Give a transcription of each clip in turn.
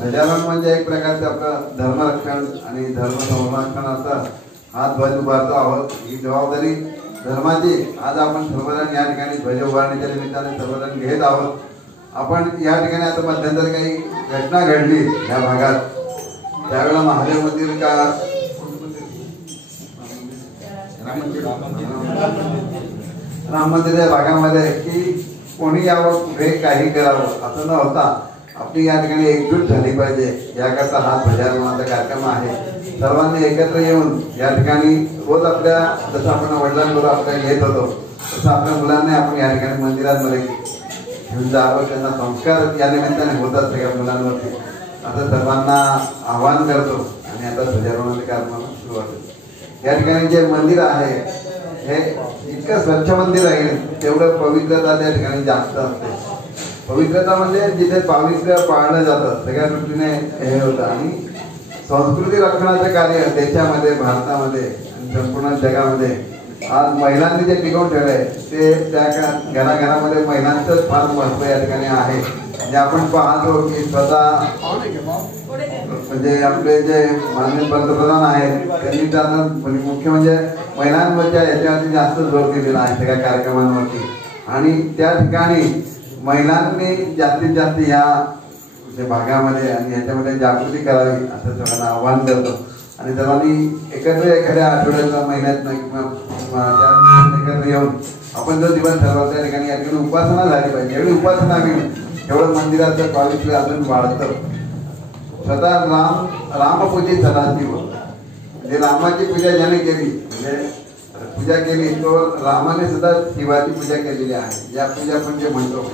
ध्वजारोहण म्हणजे एक प्रकारचं आपलं धर्मरक्षण आणि धर्म संरक्षणाचा हात ध्वज उभारतो आहोत। ही जबाबदारी धर्माची आज आपण सर्वजण या ठिकाणी ध्वज उभारण्याच्या निमित्ताने सर्वजण घेत आहोत। आपण या ठिकाणी आता मध्यंतरी काही घटना घडली या भागात, त्यावेळेला महादेव मंदिर का राम मंदिर या भागामध्ये की कोणी यावं कुठे काही करावं असं न होता आपली या ठिकाणी एकजूट झाली पाहिजे याकरता हा ध्वजारोहणाचा कार्यक्रम आहे। सर्वांनी एकत्र येऊन या ठिकाणी रोज आपल्या जसं आपण वडिलांबरोबर आपल्याला घेत होतो तसं आपल्या मुलांना आपण या ठिकाणी मंदिरांमध्ये घेऊन जावं, त्यांना संस्कार या निमित्ताने होतात सगळ्या मुलांवरती असं सर्वांना आवाहन करतो। आणि आता ध्वजारोहणाच्या कार्यक्रमाला सुरुवात होते। या ठिकाणी जे मंदिर आहे हे इतकं स्वच्छ मंदिर आहे तेवढं पवित्रता त्या ठिकाणी जास्त असते। पवित्रता म्हणजे जिथे पावित्र्य पाळलं जातं सगळ्या दृष्टीने हे होतं आणि संस्कृती रक्षणाचं कार्य देशामध्ये भारतामध्ये आणि संपूर्ण जगामध्ये आज महिलांनी जे टिकवून ठेवलंय ते त्या घराघरामध्ये महिलांचंच फार महत्व या ठिकाणी आहे। म्हणजे आपण पाहतो की स्वतः म्हणजे आपले जे माननीय पंतप्रधान आहेत त्यांनी त्यांना मुख्य म्हणजे महिलांवरच्या याच्यावरती जास्त जोर दिलेला आहे सगळ्या कार्यक्रमांवरती आणि त्या ठिकाणी महिलांनी जास्तीत जास्त या भागामध्ये आणि याच्यामध्ये जागृती करावी असं सर्वांना आवाहन करतो। आणि सर्वांनी एकत्र एखाद्या आठवड्याला महिन्यातनं किंवा एकत्र येऊन आपण जो दिवस ठरवतो त्या ठिकाणी या ठिकाणी उपासना झाली पाहिजे। एवढी उपासना होईल तेवढं मंदिराचं पावित्र्य अजून वाढतं। स्वतः रामपूजित सदाशिव म्हणजे रामाची पूजा ज्याने केली म्हणजे पूजा केली तो रामाने सुद्धा शिवाची पूजा केलेली आहे। या पूजा आपण जे म्हणतो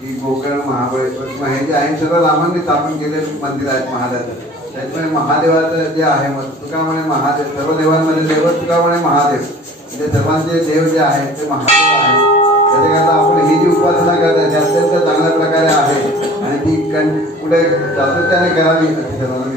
की गोकर्ण महाबळेश्वर हे जे आहे सर्व रामाने स्थापन केलेले मंदिर आहेत महादेवाचं। त्याच्यामुळे महादेवाचं जे आहे मग तुका म्हणे महादेव सर्व देवांमध्ये देव तुका म्हणे महादेव म्हणजे सर्वांचे देव जे आहे ते महादेव आहे। त्याच्याकरता आपण ही जी उपासना करतात ते अत्यंत चांगल्या प्रकारे आहे आणि ती पुढे सातत्याने करावी अशी सर्वांना